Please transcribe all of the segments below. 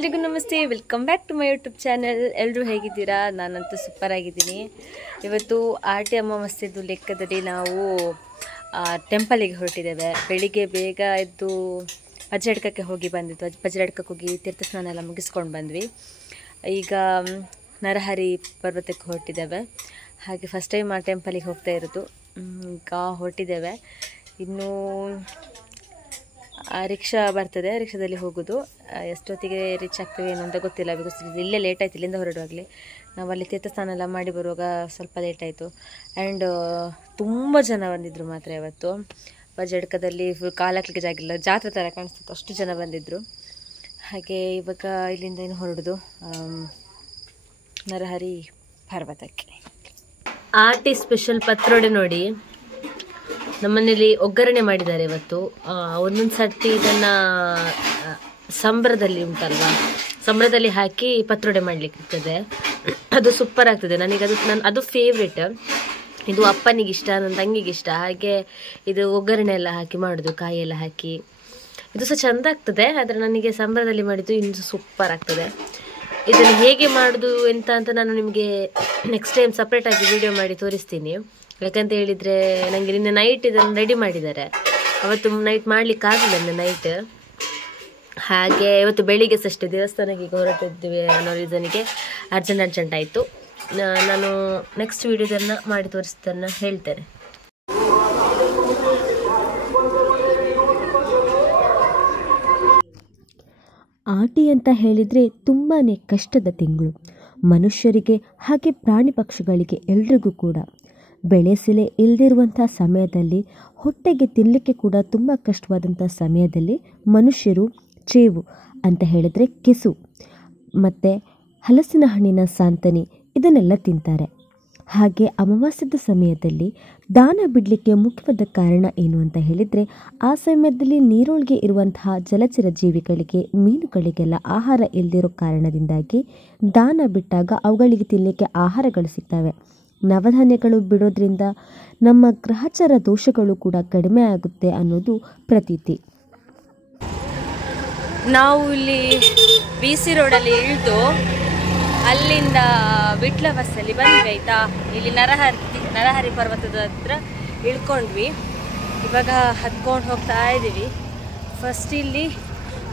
ಎಲ್ರಿಗೂ ನಮಸ್ತೆ, welcome back to my YouTube channel. ಎಲ್ಲರೂ ಹೇಗಿದ್ದೀರಾ? ನಾನಂತೂ ಸೂಪರ್ ಆಗಿದ್ದೀನಿ. ಇವತ್ತು ಆಟಿ ಅಮಾವಾಸ್ಯೆದು ಲೆಕ್ಕದಲ್ಲಿ ನಾವು ಟೆಂಪಲಿಗೆ ಹೊರಟಿದ್ದೇವೆ. ಬೆಳಿಗ್ಗೆ ಬೇಗ ಎದ್ದು ವಜ್ರಡ್ಕಕ್ಕೆ ಹೋಗಿ ಬಂದಿದ್ದು. ವಜ್ರಡ್ಕಕ್ಕೆ ಹೋಗಿ ತೀರ್ಥ ಸ್ನಾನ ಎಲ್ಲ ಮುಗಿಸ್ಕೊಂಡು ಬಂದ್ವಿ. ಈಗ ನರಹರಿ ಪರ್ವತಕ್ಕೆ ಹೊರಟಿದ್ದೇವೆ. ಹಾಗೆ ಫಸ್ಟ್ ಟೈಮ್ ಆ ಟೆಂಪಲಿಗೆ ಹೋಗ್ತಾ ಇರೋದು. ಈಗ ಹೊರಟಿದ್ದೇವೆ. ಇನ್ನೂ ರಿಕ್ಷಾ ಬರ್ತದೆ, ರಿಕ್ಷಾದಲ್ಲಿ ಹೋಗೋದು. ಎಷ್ಟೊತ್ತಿಗೆ ರೀಚ್ ಆಗ್ತೇವೆ ಏನು ಅಂತ ಗೊತ್ತಿಲ್ಲ. ಬಿಕಾಸ್ ಇಲ್ಲೇ ಲೇಟ್ ಆಯಿತು. ಇಲ್ಲಿಂದ ಹೊರಡುವಾಗಲೇ ನಾವು ಅಲ್ಲಿ ತೀರ್ಥಸ್ಥಾನ ಎಲ್ಲ ಮಾಡಿ ಬರುವಾಗ ಸ್ವಲ್ಪ ಲೇಟ್ ಆಯಿತು. ಆ್ಯಂಡ್ ತುಂಬ ಜನ ಬಂದಿದ್ದರು ಮಾತ್ರ ಇವತ್ತು. ವಜ್ರಡ್ಕದಲ್ಲಿ ಫುಲ್ ಕಾಲಾಕ್ಲಿಕ್ಕೆ ಜಾಗಿಲ್ಲ, ಜಾತ್ರೆ ಥರ ಕಾಣಿಸ್ತಿತ್ತು, ಅಷ್ಟು ಜನ ಬಂದಿದ್ದರು. ಹಾಗೆ ಇವಾಗ ಇಲ್ಲಿಂದ ಏನು ಹೊರಡೋದು ನರಹರಿ ಪರ್ವತಕ್ಕೆ. ಆಟಿ ಸ್ಪೆಷಲ್ ಪತ್ರೊಡೆ ನೋಡಿ, ನಮ್ಮನೇಲಿ ಒಗ್ಗರಣೆ ಮಾಡಿದ್ದಾರೆ ಇವತ್ತು. ಒಂದೊಂದು ಸರ್ತಿ ಇದನ್ನು ಸಂಬ್ರದಲ್ಲಿ ಉಂಟಲ್ವಾ, ಸಂಬ್ರದಲ್ಲಿ ಹಾಕಿ ಪತ್ರೊಡೆ ಮಾಡಲಿಕ್ಕಿರ್ತದೆ. ಅದು ಸೂಪರ್ ಆಗ್ತದೆ. ಅದು ಫೇವ್ರೇಟ್. ಇದು ಅಪ್ಪನಿಗೆ ಇಷ್ಟ, ನನ್ನ ತಂಗಿಗೆ ಇಷ್ಟ. ಹಾಗೆ ಇದು ಒಗ್ಗರಣೆ ಎಲ್ಲ ಹಾಕಿ ಮಾಡೋದು, ಕಾಯಿ ಎಲ್ಲ ಹಾಕಿ. ಇದು ಸಹ ಚೆಂದ ಆಗ್ತದೆ. ಆದರೆ ನನಗೆ ಸಂಬ್ರದಲ್ಲಿ ಮಾಡಿದ್ದು ಇನ್ನು ಸೂಪರ್ ಆಗ್ತದೆ. ಇದನ್ನು ಹೇಗೆ ಮಾಡೋದು ಅಂತ ನಾನು ನಿಮಗೆ ನೆಕ್ಸ್ಟ್ ಟೈಮ್ ಸಪ್ರೇಟಾಗಿ ವಿಡಿಯೋ ಮಾಡಿ ತೋರಿಸ್ತೀನಿ. ಯಾಕಂತ ಹೇಳಿದರೆ ನನಗೆ ನಿನ್ನೆ ನೈಟ್ ಇದನ್ನು ರೆಡಿ ಮಾಡಿದ್ದಾರೆ. ಅವತ್ತು ನೈಟ್ ಮಾಡಲಿಕ್ಕಾಗಲಿಲ್ಲ, ನಿನ್ನೆ ನೈಟ್. ಹಾಗೆ ಇವತ್ತು ಬೆಳಿಗ್ಗೆ ಸಹ ಅಷ್ಟೇ ದೇವಸ್ಥಾನಕ್ಕೆ ಈಗ ಹೊರಟಿದ್ವಿ ಅನ್ನೋ ರೀಸನಿಗೆ ಅರ್ಜೆಂಟ್ ಆಯಿತು. ನಾನು ನೆಕ್ಸ್ಟ್ ವಿಡಿಯೋದನ್ನು ಮಾಡಿ ತೋರಿಸ್ತಾನೆ ಹೇಳ್ತೇನೆ. ಆಟಿ ಅಂತ ಹೇಳಿದರೆ ತುಂಬಾ ಕಷ್ಟದ ತಿಂಗಳು ಮನುಷ್ಯರಿಗೆ, ಹಾಗೆ ಪ್ರಾಣಿ ಪಕ್ಷಿಗಳಿಗೆ ಎಲ್ರಿಗೂ ಕೂಡ. ಬೆಳೆಸಲೆ ಇಲ್ಲದಿರುವಂಥ ಸಮಯದಲ್ಲಿ, ಹೊಟ್ಟೆಗೆ ತಿನ್ನಲಿಕ್ಕೆ ಕೂಡ ತುಂಬ ಕಷ್ಟವಾದಂಥ ಸಮಯದಲ್ಲಿ ಮನುಷ್ಯರು ಚೇವು ಅಂತ ಹೇಳಿದರೆ ಕೆಸು ಮತ್ತು ಹಲಸಿನ ಹಣ್ಣಿನ ಸಾಂತನಿ ಇದನ್ನೆಲ್ಲ ತಿಂತಾರೆ. ಹಾಗೆ ಅಮಾವಾಸ್ಯದ ಸಮಯದಲ್ಲಿ ದಾನ ಬಿಡಲಿಕ್ಕೆ ಮುಖ್ಯವಾದ ಕಾರಣ ಏನು ಅಂತ ಹೇಳಿದರೆ, ಆ ಸಮಯದಲ್ಲಿ ನೀರೊಳಗೆ ಇರುವಂತಹ ಜಲಚರ ಜೀವಿಗಳಿಗೆ, ಮೀನುಗಳಿಗೆಲ್ಲ ಆಹಾರ ಇಲ್ಲದಿರೋ ಕಾರಣದಿಂದಾಗಿ ದಾನ ಬಿಟ್ಟಾಗ ಅವುಗಳಿಗೆ ತಿನ್ನಲಿಕ್ಕೆ ಆಹಾರಗಳು ಸಿಗ್ತವೆ. ನವಧಾನ್ಯಗಳು ಬಿಡೋದ್ರಿಂದ ನಮ್ಮ ಗ್ರಹಚಾರ ದೋಷಗಳು ಕೂಡ ಕಡಿಮೆ ಆಗುತ್ತೆ ಅನ್ನೋದು ಪ್ರತೀತಿ. ನಾವು ಇಲ್ಲಿ BC ರೋಡಲ್ಲಿ ಇಳಿದು ಅಲ್ಲಿಂದ ವಿಟ್ಲ ಬಸ್ಸಲ್ಲಿ ಬಂದ್ವಿ ಆಯಿತಾ. ಇಲ್ಲಿ ನರಹರಿ ಪರ್ವತದ ಹತ್ರ ಇಳ್ಕೊಂಡ್ವಿ. ಇವಾಗ ಹತ್ಕೊಂಡು ಹೋಗ್ತಾ ಇದ್ದೀವಿ. ಫಸ್ಟ್ ಇಲ್ಲಿ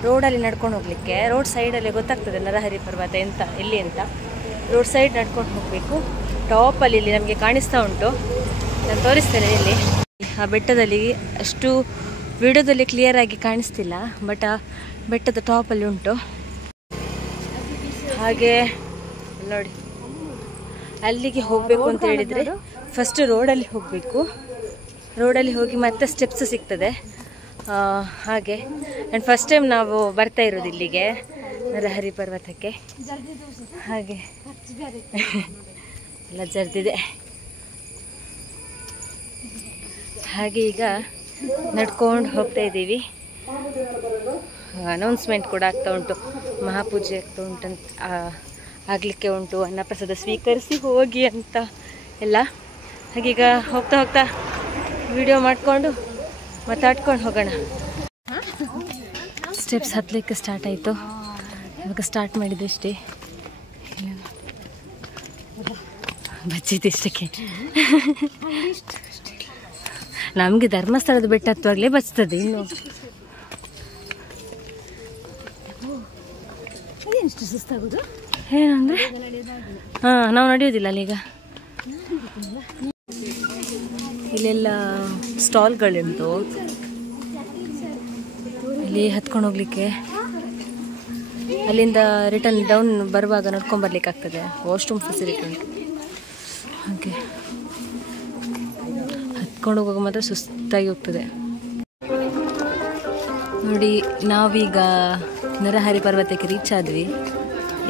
ರೋಡಲ್ಲಿ ನಡ್ಕೊಂಡು ಹೋಗಲಿಕ್ಕೆ, ರೋಡ್ ಸೈಡಲ್ಲಿ ಗೊತ್ತಾಗ್ತದೆ ನರಹರಿ ಪರ್ವತ ಎಲ್ಲಿ ಅಂತ. ರೋಡ್ ಸೈಡ್ ನಡ್ಕೊಂಡು ಹೋಗಬೇಕು. ಟಾಪಲ್ಲಿ ಇಲ್ಲಿ ನಮಗೆ ಕಾಣಿಸ್ತಾ ಉಂಟು, ನಾನು ತೋರಿಸ್ತೇನೆ. ಇಲ್ಲಿ ಆ ಬೆಟ್ಟದಲ್ಲಿ ಅಷ್ಟು ವಿಡಿಯೋದಲ್ಲಿ ಕ್ಲಿಯರ್ ಆಗಿ ಕಾಣಿಸ್ತಿಲ್ಲ, ಬಟ್ ಆ ಬೆಟ್ಟದ ಟಾಪಲ್ಲಿ ಉಂಟು. ಹಾಗೆ ನೋಡಿ, ಅಲ್ಲಿಗೆ ಹೋಗಬೇಕು ಅಂತ ಹೇಳಿದರೆ ಫಸ್ಟ್ ರೋಡಲ್ಲಿ ಹೋಗಬೇಕು. ರೋಡಲ್ಲಿ ಹೋಗಿ ಮತ್ತೆ ಸ್ಟೆಪ್ಸ್ ಸಿಗ್ತದೆ. ಹಾಗೆ ಆ್ಯಂಡ್ ಫಸ್ಟ್ ಟೈಮ್ ನಾವು ಬರ್ತಾ ಇರೋದು ಇಲ್ಲಿಗೆ ನರಹರಿ ಪರ್ವತಕ್ಕೆ. ಹಾಗೆ ಎಲ್ಲ ಜರ್ದಿದೆ. ಹಾಗೆ ಈಗ ನಡ್ಕೊಂಡು ಹೋಗ್ತಾ ಇದ್ದೀವಿ. ಅನೌನ್ಸ್ಮೆಂಟ್ ಕೂಡ ಆಗ್ತಾ ಉಂಟು, ಮಹಾಪೂಜೆ ಆಗ್ತಾ ಉಂಟಂತ, ಆಗಲಿಕ್ಕೆ ಉಂಟು, ಅನ್ನಪ್ರಸಾದ ಸ್ವೀಕರಿಸಿ ಹೋಗಿ ಅಂತ ಎಲ್ಲ. ಹಾಗೀಗ ಹೋಗ್ತಾ ವಿಡಿಯೋ ಮಾಡಿಕೊಂಡು ಮಾತಾಡ್ಕೊಂಡು ಹೋಗೋಣ. ಸ್ಟೆಪ್ಸ್ ಹತ್ತಲಿಕ್ಕೆ ಸ್ಟಾರ್ಟ್ ಆಯಿತು. ಇವಾಗ ಸ್ಟಾರ್ಟ್ ಮಾಡಿದ್ದು ಅಷ್ಟೇ, ಬಚ್ಚಿತ್ತು ಇಷ್ಟಕ್ಕೆ. ನಮಗೆ ಧರ್ಮಸ್ಥಳದ ಬೆಟ್ಟ ಹತ್ತುವಾಗಲೇ ಬಚ್ತದೆ. ಇನ್ನು ಸುಸ್ತಾಗೋದು ಏನಂದರೆ ನಾವು ನಡೆಯೋದಿಲ್ಲ ಅಲ್ಲೀಗ. ಇಲ್ಲೆಲ್ಲ ಸ್ಟಾಲ್ಗಳುಂಟು. ಇಲ್ಲಿ ಹತ್ಕೊಂಡು ಹೋಗ್ಲಿಕ್ಕೆ, ಅಲ್ಲಿಂದ ರಿಟರ್ನ್ ಡೌನ್ ಬರುವಾಗ ನಡ್ಕೊಂಬರ್ಲಿಕ್ಕೆ ಆಗ್ತದೆ. ವಾಶ್ರೂಮ್ ಫೆಸಿಲಿಟಿ ಉಂಟು. ಹಾಗೆ ಹತ್ಕೊಂಡು ಹೋಗುವಾಗ ಮಾತ್ರ ಸುಸ್ತಾಗಿ ಹೋಗ್ತದೆ. ನೋಡಿ, ನಾವೀಗ ನರಹರಿ ಪರ್ವತಕ್ಕೆ ರೀಚ್ ಆದ್ವಿ.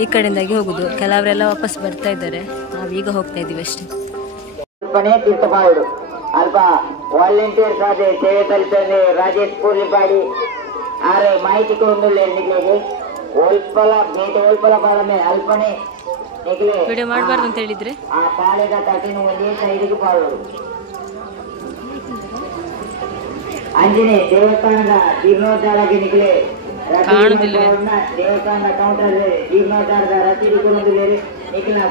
ಈ ಕಡೆಯಿಂದಾಗಿ ಹೋಗುದು. ಕೆಲವರೆಲ್ಲ ವಾಪಸ್ ಬರ್ತಾ ಇದ್ದಾರೆ, ನಾವೀಗ ಹೋಗ್ತಾ ಇದ್ದೀವಿ ಅಷ್ಟೇ. ಅಲ್ಪ ವಾಲಂಟಿಯರ್ಸ್ ಆದ ಸೇವೆ ಸಲ್ಲಿಸದೆ ರಾಜೇಶ್ ಪೂರ್ಲಿಪಾಡಿ ಆರೆ ಮಾಹಿತಿ ಕೊಂಡುಲೆ ನಿಗ್ಲೆಗೆ ಓಲ್ಪಲ ಬೇಟೆ ಓಲ್ಪಲ ಪಾಲನೆ ಅಲ್ಪನೆ ನಿಗ್ಲೆ ವಿಡಿಯೋ ಮಾಡಬಾರ್ದು ಅಂತ ಹೇಳಿದ್ರೆ ಆ ಪಾಳೆದ ತಟಿನ ಒಂದೇ ಸೈಡಿಗೆ ಪಾಲೋದು. ಅಂಜನೆ ದೇವಸ್ಥಾನದ ಜೀರ್ಣೋದ್ಧಾರಕ್ಕೆ ನಿಗ್ಲೆ ಕಾಣುದಿಲ್ವೇ? ದೇವಸ್ಥಾನ ಕೌಂಟರ್ ಡಿಮಾರ್ಟ್ ರಸೀದಿ ಕೊಡುವುದಿಲ್ಲ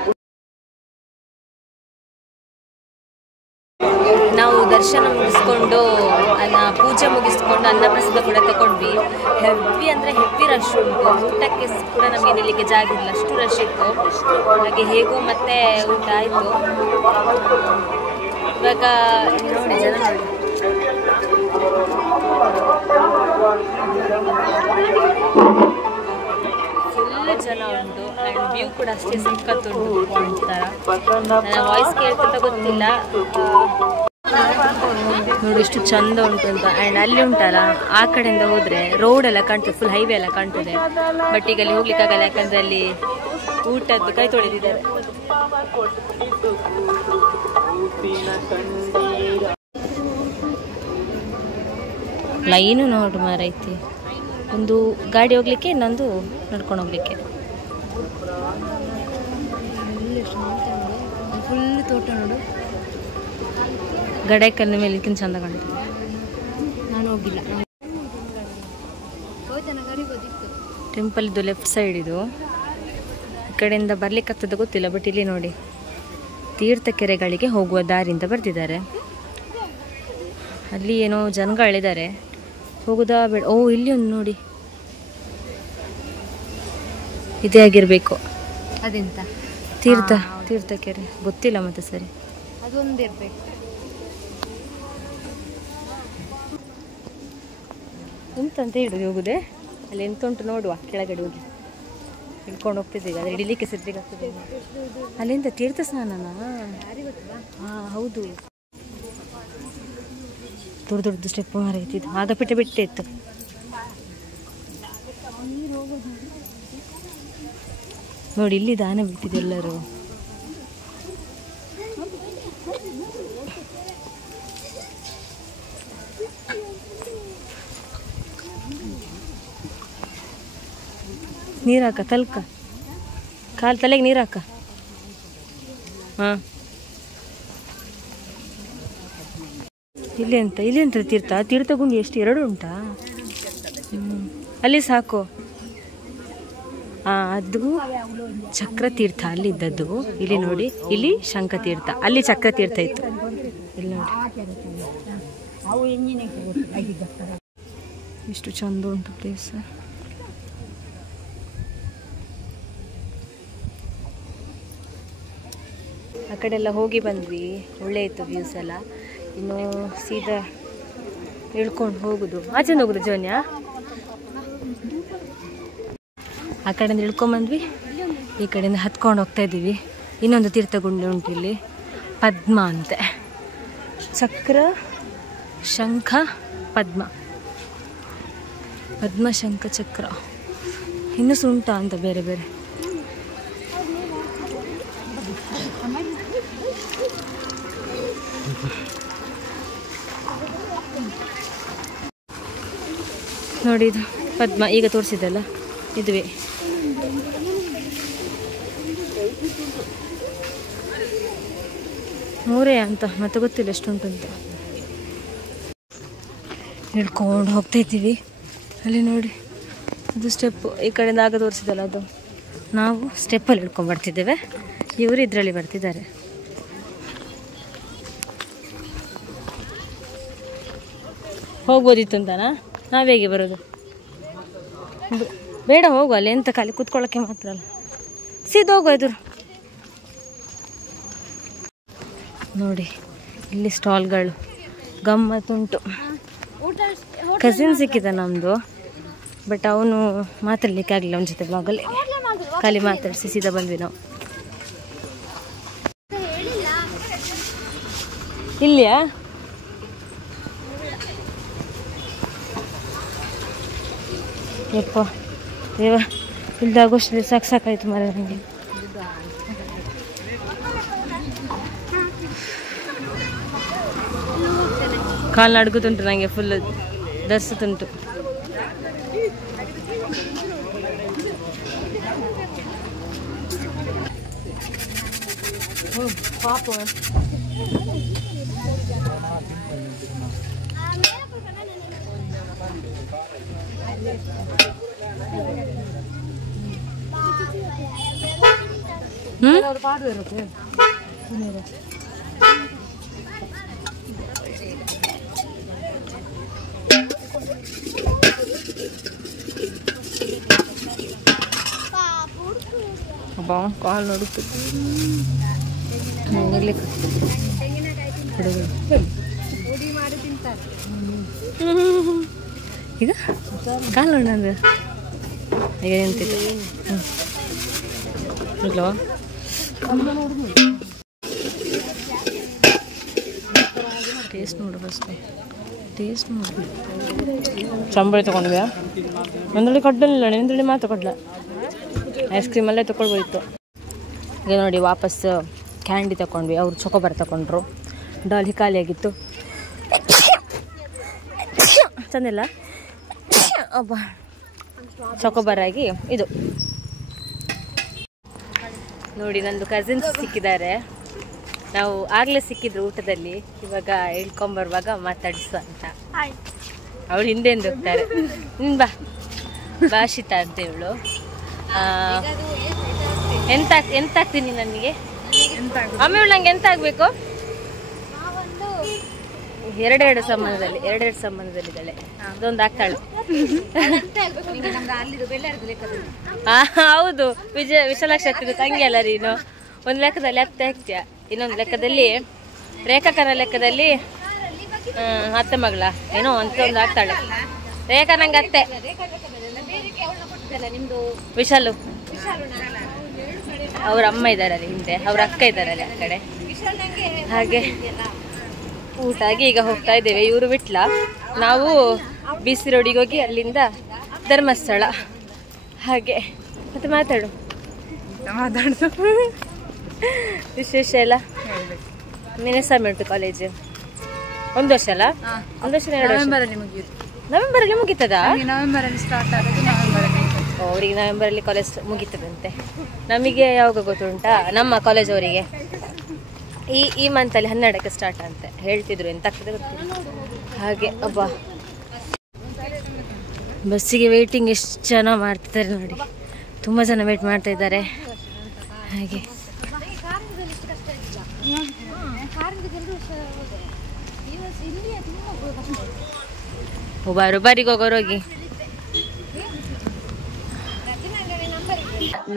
ನಾವು ದರ್ಶನ ಮುಗಿಸ್ಕೊಂಡು ಪೂಜೆ ಮುಗಿಸ್ಕೊಂಡು ಅನ್ನಪ್ರಸಾದ ಕೂಡ ತಗೊಂಡ್ವಿ. ಹೆವಿ ಅಂದರೆ ಹೆವಿ ರಶ್ ಉಂಟು. ಊಟಕ್ಕೆ ಕೂಡ ನಮಗೆ ನಿಲ್ಲಿಕ್ಕೆ ಜಾಗ ಇಲ್ಲ, ಅಷ್ಟು ರಶ್ ಇತ್ತು. ಹಾಗೆ ಹೇಗೋ ಮತ್ತೆ ಊಟ ಆಯಿತು. ಇವಾಗ ನೋಡಿ ಜನ ನೋಡಿ, ಫುಲ್ ಜನ ಉಂಟು. ಆ್ಯಂಡ್ ವ್ಯೂ ಕೂಡ ಅಷ್ಟೇ ಸಖತ್ತುಂಟು ಅಂತಾರ. ನನ್ನ ವಾಯ್ಸ್ ಕೇಳ್ತಾ ಗೊತ್ತಿಲ್ಲ. ನೋಡಿ ಎಷ್ಟು ಚಂದ ಉಂಟು ಅಂತ. ಆ್ಯಂಡ್ ಅಲ್ಲಿ ಉಂಟಲ್ಲ, ಆ ಕಡೆಯಿಂದ ಹೋದರೆ ರೋಡ್ ಎಲ್ಲ ಕಾಣ್ತದೆ, ಫುಲ್ ಹೈವೇ ಎಲ್ಲ ಕಾಣ್ತದೆ. ಬಟ್ ಈಗ ಅಲ್ಲಿ ಹೋಗ್ಲಿಕ್ಕಾಗಲ್ಲ, ಯಾಕಂದರೆ ಅಲ್ಲಿ ಊಟದ್ದು ಕೈ ತೊಳೆದಿದ್ದಾರೆ. ಲೈನು ನೋಡು ಮಾರೈತಿ. ಒಂದು ಗಾಡಿ ಹೋಗ್ಲಿಕ್ಕೆ, ಇನ್ನೊಂದು ನಡ್ಕೊಂಡು ಹೋಗ್ಲಿಕ್ಕೆ. ಫುಲ್ ತೋಟ ನೋಡು, ಗಡಕಲ್ಲ ಮೇಲೆ ಇದಕ್ಕಿಂತ ಚಂದ ಕಾಣ್ತದೆ. ನಾನು ಹೋಗಿಲ್ಲ. ಟೆಂಪಲ್ ಇದು ಲೆಫ್ಟ್ ಸೈಡ್, ಇದು ಈ ಕಡೆಯಿಂದ ಬರ್ಲಿಕ್ಕೆ ಆಗ್ತದೆ ಗೊತ್ತಿಲ್ಲ. ಬಟ್ ಇಲ್ಲಿ ನೋಡಿ, ತೀರ್ಥಕೆರೆಗಳಿಗೆ ಹೋಗುವ ದಾರಿಯಿಂದ ಬರ್ತಿದ್ದಾರೆ. ಅಲ್ಲಿ ಏನೋ ಜನಗಳಿದ್ದಾರೆ, ಹೋಗುದಾ ಬೇಡ? ಓ, ಇಲ್ಲಿ ಒಂದು ನೋಡಿ, ಇದೇ ಆಗಿರ್ಬೇಕು. ಅದೆಂತ ತೀರ್ಥಕೆರೆ ಗೊತ್ತಿಲ್ಲ ಮತ್ತೆ ಸರಿ. ಅದೊಂದಿರ್ಬೇಕು. ಎಂತಂತ ಹೇಳಿ ಹೋಗುದೆ? ಅಲ್ಲಿ ಎಂತ ಉಂಟು ನೋಡುವ, ಕೆಳಗಡೆ ಹೋಗಿ ಹಿಡ್ಕೊಂಡು ಹೋಗ್ತಿದ್ದೀವಿ. ಆದರೆ ಹಿಡಿಲಿಕ್ಕೆ ಸಿದ್ಧಿಗೆ ಆಗ್ತದೆ. ಅಲ್ಲಿಂದ ತೀರ್ಥ ಸ್ನಾನನಾ? ಹಾಂ ಹೌದು. ದೊಡ್ಡ ದೊಡ್ಡ ಸ್ಟೆಪ್ ಮಾರೈತಿದ್ದು. ಆಗ ಬಿಟ್ಟೆ ಇತ್ತು. ನೋಡಿ, ಇಲ್ಲಿ ದಾನ ಬಿಟ್ಟಿದೆ ಎಲ್ಲರೂ. ನೀರು ಹಾಕ, ತಲ್ಕ ಕಾಲು ತಲೆಗೆ ನೀರು ಹಾಕ. ಹಾಂ, ಇಲ್ಲಿ ಎಂತ ತೀರ್ಥಗುಂಡಿ ಎಷ್ಟು? 2 ಉಂಟಾ? ಅಲ್ಲಿ ಸಾಕು. ಅದು ಚಕ್ರತೀರ್ಥ ಅಲ್ಲಿದ್ದದ್ದು. ಇಲ್ಲಿ ನೋಡಿ, ಇಲ್ಲಿ ಶಂಖತೀರ್ಥ, ಅಲ್ಲಿ ಚಕ್ರತೀರ್ಥ ಇತ್ತು. ಇಲ್ಲಿ ನೋಡಿ ಎಷ್ಟು ಚಂದ ಉಂಟು ಪ್ಲೇಸ್. ಆ ಕಡೆ ಎಲ್ಲ ಹೋಗಿ ಬಂದ್ವಿ, ಒಳ್ಳೆ ಇತ್ತು ವ್ಯೂಸ್ ಎಲ್ಲ. ಇನ್ನು ಸೀದಾ ಇಳ್ಕೊಂಡು ಹೋಗುದು, ಆಚೆಂದ ಹೋಗುದು ಜೋನ್ಯ. ಆ ಕಡೆಯಿಂದ ಇಳ್ಕೊಂಬಂದ್ವಿ, ಈ ಕಡೆಯಿಂದ ಹತ್ಕೊಂಡು ಹೋಗ್ತಾ ಇದ್ದೀವಿ. ಇನ್ನೊಂದು ತೀರ್ಥಗುಂಡಿ ಉಂಟು ಇಲ್ಲಿ, ಪದ್ಮ ಅಂತೆ. ಚಕ್ರ, ಶಂಖ, ಪದ್ಮ, ಶಂಖ, ಚಕ್ರ. ಇನ್ನೂ ಸುಂಟ ಅಂತ ಬೇರೆ ಬೇರೆ. ನೋಡಿ, ಇದು ಪದ್ಮ, ಈಗ ತೋರಿಸಿದಲ್ಲ ಇದುವೇ. ಮೂರೇ ಅಂತ ಮತ್ತೆ ಗೊತ್ತಿಲ್ಲ ಎಷ್ಟುಂಟು ಅಂತ. ಹಿಡ್ಕೊಂಡು ಹೋಗ್ತಾ ಇದ್ದೀವಿ. ಅಲ್ಲಿ ನೋಡಿ, ಅದು ಸ್ಟೆಪ್ಪು. ಈ ಕಡೆಯಿಂದ ಆಗ ತೋರಿಸಿದಲ್ಲ ಅದು. ನಾವು ಸ್ಟೆಪ್ಪಲ್ಲಿ ಹಿಡ್ಕೊಂಡು ಬರ್ತಿದ್ದೇವೆ, ಇವರು ಇದರಲ್ಲಿ ಬರ್ತಿದ್ದಾರೆ. ಹೋಗ್ಬೋದಿತ್ತು ಅಂತನಾ? ನಾವು ಹೇಗೆ ಬರೋದು? ಬೇಡ, ಹೋಗು. ಅಲ್ಲಿ ಎಂತ ಖಾಲಿ ಕೂತ್ಕೊಳ್ಳೋಕ್ಕೆ ಮಾತ್ರ ಅಲ್ಲ, ಸೀದಾ ಹೋಗು ಎದುರು. ನೋಡಿ, ಇಲ್ಲಿ ಸ್ಟಾಲ್ಗಳು ಗಮ್ಮತ್ತುಂಟು. ಕಸಿನ್ ಸಿಕ್ಕಿದ ನಮ್ಮದು, ಬಟ್ ಅವನು ಮಾತಾಡ್ಲಿಕ್ಕೆ ಆಗಲಿಲ್ಲ ಅವನ ಜೊತೆ ಬ್ಲಾಗಲ್ಲಿ. ಖಾಲಿ ಮಾತಾಡಿಸಿ ಸೀದಾ ಬಂದ್ವಿ ನಾವು. ಇಲ್ಲಿಯಾ? ಯಪ್ಪ ದೇವ, ಇಲ್ದಾಗೋಷ್ಟು ಸಾಕಾಯ್ತು ಮರ ನನಗೆ. ಕಾಲು ನಡ್ಗುತ್ತುಂಟು ನನಗೆ, ಫುಲ್ ದರ್ಸುತ್ತುಂಟು. ಪಾಪ ಕಾಲ್ ನೋಡುತ್ತದೆ ಈಗ ಕಾಲ್ ನೋಡ ಈಗ ನಿಂತಿದೆ ಟೇಸ್ಟ್ ನೋಡು ಫಸ್ಟ್ ಟೇಸ್ಟ್ ನೋಡು ಚಂಬಳಿ ತೊಗೊಂಡ್ವಿ ಒಂದೊಳ್ಳೆ ಕಡ್ಡಲಿಲ್ಲ ನಿಂದ್ರಳ್ಳಿ ಮಾತ್ರ ಕೊಡ್ಲ ಐಸ್ ಕ್ರೀಮ್ ಅಲ್ಲೇ ತೊಗೊಳ್ಬೋಯ್ತು ಈಗ ನೋಡಿ ವಾಪಸ್ ಕ್ಯಾಂಡಿ ತಗೊಂಡ್ವಿ ಅವ್ರು ಚೊಕೊಬಾರ್ ತಗೊಂಡ್ರು ಡಾಲಿ ಖಾಲಿಯಾಗಿತ್ತು ಚಂದಿಲ್ಲ ಅಬ್ಬ ಚೊಕೊಬಾರಾಗಿ ಇದು ನೋಡಿ ನಂದು ಕಸಿನ್ಸ್ ಸಿಕ್ಕಿದ್ದಾರೆ ನಾವು ಆಗಲೇ ಸಿಕ್ಕಿದ್ರು ಊಟದಲ್ಲಿ ಇವಾಗ ಹೇಳ್ಕೊಂಬರುವಾಗ ಮಾತಾಡಿಸು ಅಂತ ಅವಳು ಹಿಂದೆಂದು ಹೋಗ್ತಾರೆ ಬಾ ಭಾಷಿತ ಅಂತ ಇವಳು ಎಂತ ಆಗ್ತೀನಿ ನನಗೆ ಆಮೇಲೆ ನಂಗೆ ಎಂತ ಆಗ್ಬೇಕು ಎರಡೆರಡು ಸಂಬಂಧದಲ್ಲಿದ್ದಾಳೆ ಅದೊಂದು ಆಗ್ತಾಳೆ ಹೌದು ವಿಶಾಲಾಕ್ಷಿ ಆಗ್ತಿದ್ದು ತಂಗಿ ಅಲ್ಲ ನೀನು ಒಂದು ಲೆಕ್ಕದಲ್ಲಿ ಅತ್ತೆ ಆಗ್ತೀಯ ಇನ್ನೊಂದು ಲೆಕ್ಕದಲ್ಲಿ ರೇಖಾಕನ ಲೆಕ್ಕದಲ್ಲಿ ಅತ್ತೆ ಮಗಳ ಏನೋ ಅಂತ ಒಂದು ಆಗ್ತಾಳೆ ರೇಖಾ ನಂಗೆ ಅತ್ತೆ ವಿಶಾಲು ಅವ್ರ ಅಮ್ಮ ಇದ್ದಾರಲ್ಲಿ ಹಿಂದೆ ಅವ್ರ ಅಕ್ಕ ಇದ್ದಾರಲ್ಲಿ ಆ ಕಡೆ ಹಾಗೆ ಊಟ ಆಗಿ ಈಗ ಹೋಗ್ತಾ ಇದ್ದೇವೆ ಇವರು ಬಿಟ್ಲ ನಾವು ಬಿಸಿ ರೋಡಿಗೆ ಹೋಗಿ ಅಲ್ಲಿಂದ ಧರ್ಮಸ್ಥಳ ಹಾಗೆ ಮತ್ತೆ ಮಾತಾಡು ವಿಶೇಷ ಎಲ್ಲ ನೀನು ಎಸ್ ಉಂಟು ಕಾಲೇಜು 1 ವರ್ಷ ಅಲ್ಲ 1 ವರ್ಷ 2 ವರ್ಷ ನವೆಂಬರಲ್ಲಿ ಮುಗೀತದಾ ಅವರಿಗೆ ನವೆಂಬರಲ್ಲಿ ಕಾಲೇಜ್ ಮುಗೀತದಂತೆ ನಮಗೆ ಯಾವಾಗ ಗೊತ್ತುಂಟಾ ನಮ್ಮ ಕಾಲೇಜ್ ಅವರಿಗೆ ಈ ಮಂತಲ್ಲಿ 12ಕ್ಕೆ ಸ್ಟಾರ್ಟ್ ಅಂತ ಹೇಳ್ತಿದ್ರು ಎಂತ ಆಗ್ತದೆ ಗೊತ್ತಿಲ್ಲ ಹಾಗೆ ಅಬ್ಬ ಬಸ್ಸಿಗೆ ವೇಟಿಂಗ್ ಎಷ್ಟು ಜನ ಮಾಡ್ತಿದ್ದಾರೆ ನೋಡಿ ತುಂಬ ಜನ ವೇಟ್ ಮಾಡ್ತಾ ಇದ್ದಾರೆ ಹಾಗೆ ಬಾರಿಗೆ ಹೋಗೋರು ಹೋಗಿ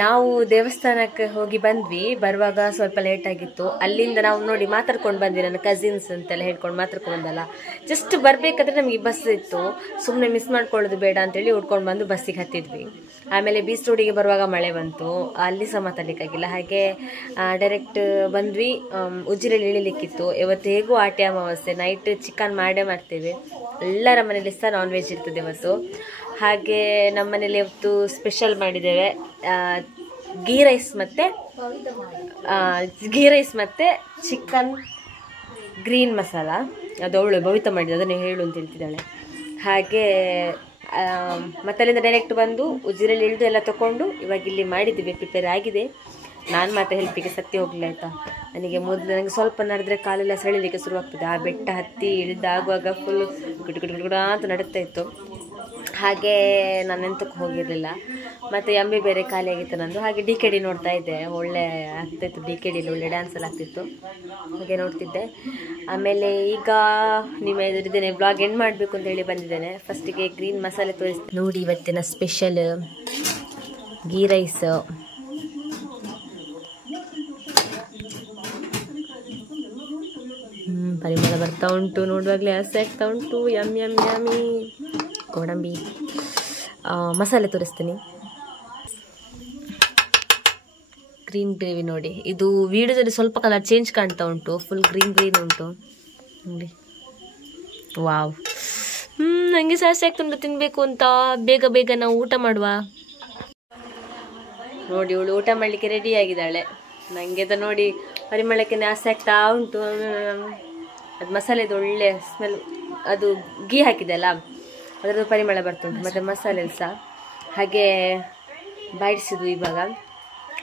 ನಾವು ದೇವಸ್ಥಾನಕ್ಕೆ ಹೋಗಿ ಬಂದ್ವಿ ಬರುವಾಗ ಸ್ವಲ್ಪ ಲೇಟ್ ಆಗಿತ್ತು ಅಲ್ಲಿಂದ ನಾವು ನೋಡಿ ಮಾತಾಡ್ಕೊಂಡು ಬಂದ್ವಿ ನನ್ನ ಕಸಿನ್ಸ್ ಅಂತೆಲ್ಲ ಹೇಳ್ಕೊಂಡು ಮಾತಾಡ್ಕೊಂಡು ಬಂದಲ್ಲ ಜಸ್ಟ್ ಬರ್ಬೇಕಾದ್ರೆ ನಮಗೆ ಬಸ್ ಇತ್ತು ಸುಮ್ಮನೆ ಮಿಸ್ ಮಾಡ್ಕೊಳ್ಳೋದು ಬೇಡ ಅಂತೇಳಿ ಉಡ್ಕೊಂಡು ಬಂದು ಬಸ್ಸಿಗೆ ಹತ್ತಿದ್ವಿ ಆಮೇಲೆ ಬೀಚ್ ರೋಡಿಗೆ ಬರುವಾಗ ಮಳೆ ಬಂತು ಅಲ್ಲಿ ಸಹ ಮಾತಾಡ್ಲಿಕ್ಕಾಗಿಲ್ಲ ಹಾಗೆ ಡೈರೆಕ್ಟ್ ಬಂದ್ವಿ ಉಜಿರೆಯಲ್ಲಿ ಇಳಿಲಿಕ್ಕಿತ್ತು ಇವತ್ತು ಹೇಗೂ ಆಟಿ ಅಮಾವಾಸ್ಯೆ ನೈಟ್ ಚಿಕನ್ ಮಾಡೇ ಮಾಡ್ತೇವೆ ಎಲ್ಲರ ಮನೇಲಿ ಸಹ ನಾನ್ ವೆಜ್ ಇರ್ತದೆ ಇವತ್ತು ಹಾಗೆ ನಮ್ಮ ಮನೇಲಿ ಇವತ್ತು ಸ್ಪೆಷಲ್ ಮಾಡಿದ್ದೇವೆ ಗೀ ರೈಸ್ ಮತ್ತೆ ಚಿಕನ್ ಗ್ರೀನ್ ಮಸಾಲ ಅದು ಅವಳು ಭವಿತ ಮಾಡಿದ್ದು ಅದನ್ನೇ ಹೇಳು ಅಂತ ಹೇಳ್ತಿದ್ದಾಳೆ ಹಾಗೆ ಮತ್ತೆ ಅಲ್ಲಿಂದ ಡೈರೆಕ್ಟ್ ಬಂದು ಉಜಿರಲ್ಲಿ ಇಳಿದು ಎಲ್ಲ ತಗೊಂಡು ಇವಾಗ ಇಲ್ಲಿ ಮಾಡಿದ್ದೀವಿ ಪ್ರಿಪೇರ್ ಆಗಿದೆ ನಾನು ಮತ್ತೆ ಹೆಲ್ಪಿಗೆ ಸತ್ಯ ಹೋಗ್ಲಿಲ್ಲ ಆಯ್ತಾ ನನಗೆ ಸ್ವಲ್ಪ ನಡೆದ್ರೆ ಕಾಲೆಲ್ಲ ಸೆಳಿಲಿಕ್ಕೆ ಶುರುವಾಗ್ತದೆ ಆ ಬೆಟ್ಟ ಹತ್ತಿ ಇಳಿದಾಗುವಾಗ ಫುಲ್ ಗುಡ್ ಅಂತ ನಡುತ್ತಾ ಇತ್ತು ಹಾಗೆ ನಾನು ಎಂತಕ್ಕೆ ಹೋಗಿರಲಿಲ್ಲ ಮತ್ತು ಅಂಬಿ ಬೇರೆ ಖಾಲಿ ಆಗಿತ್ತು ನಂದು ಹಾಗೆ DKD ನೋಡ್ತಾ ಇದ್ದೆ ಒಳ್ಳೆ ಆಗ್ತಾಯಿತ್ತು DKDಲಿ ಒಳ್ಳೆ ಡ್ಯಾನ್ಸ್ ಎಲ್ಲ ಆಗ್ತಿತ್ತು ಹಾಗೆ ನೋಡ್ತಿದ್ದೆ ಆಮೇಲೆ ಈಗ ನಿಮ್ಮ ಎದುರಿದ್ದೇನೆ ಬ್ಲಾಗ್ ಎಂಡ್ ಮಾಡಬೇಕು ಅಂತ ಹೇಳಿ ಬಂದಿದ್ದೇನೆ ಫಸ್ಟಿಗೆ ಗ್ರೀನ್ ಮಸಾಲೆ ತೋರಿಸ್ತೀನಿ ನೋಡಿ ಇವತ್ತಿನ ಸ್ಪೆಷಲ್ ಗೀ ರೈಸ್ ಪರಿಮಳ ಬರ್ತಾ ಉಂಟು ನೋಡುವಾಗಲೇ ಆಸೆ ಆಗ್ತಾ ಉಂಟು ಯಮ್ಮಿ ಗೋಡಂಬಿ ಮಸಾಲೆ ತೋರಿಸ್ತೀನಿ ಗ್ರೀನ್ ಗ್ರೇವಿ ನೋಡಿ ಇದು ವಿಡಿಯೋದಲ್ಲಿ ಸ್ವಲ್ಪ ಕಲರ್ ಚೇಂಜ್ ಕಾಣ್ತಾ ಉಂಟು ಫುಲ್ ಗ್ರೀನ್ ಉಂಟು ನೋಡಿ ವಾವ್ ನನಗೆ ಸಾಸೆ ಆಗ್ತುಂಟು ತಿನ್ನಬೇಕು ಅಂತ ಬೇಗ ನಾವು ಊಟ ಮಾಡುವ ನೋಡಿ ಇವಳು ಊಟ ಮಾಡಲಿಕ್ಕೆ ರೆಡಿ ಆಗಿದ್ದಾಳೆ ನನಗೆ ಅದು ನೋಡಿ ಪರಿಮಳಕ್ಕೆ ಆಸೆ ಆಗ್ತಾ ಉಂಟು ಅದು ಮಸಾಲೆದು ಒಳ್ಳೆ ಸ್ಮೆಲ್ ಅದು ಗೀ ಹಾಕಿದೆ ಅಲ್ಲ ಅದರದ್ದು ಪರಿಮಳ ಬರ್ತುಂಟು ಮತ್ತು ಮಸಾಲೆ ಸಹ ಹಾಗೆ ಬಾಯಿಸಿದ್ವು ಇವಾಗ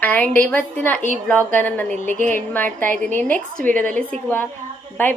ಆ್ಯಂಡ್ ಇವತ್ತಿನ ಈ ವ್ಲಾಗನ್ನು ನಾನು ಇಲ್ಲಿಗೆ ಎಂಡ್ ಮಾಡ್ತಾ ಇದ್ದೀನಿ ನೆಕ್ಸ್ಟ್ ವಿಡಿಯೋದಲ್ಲಿ ಸಿಗುವ ಬಾಯ್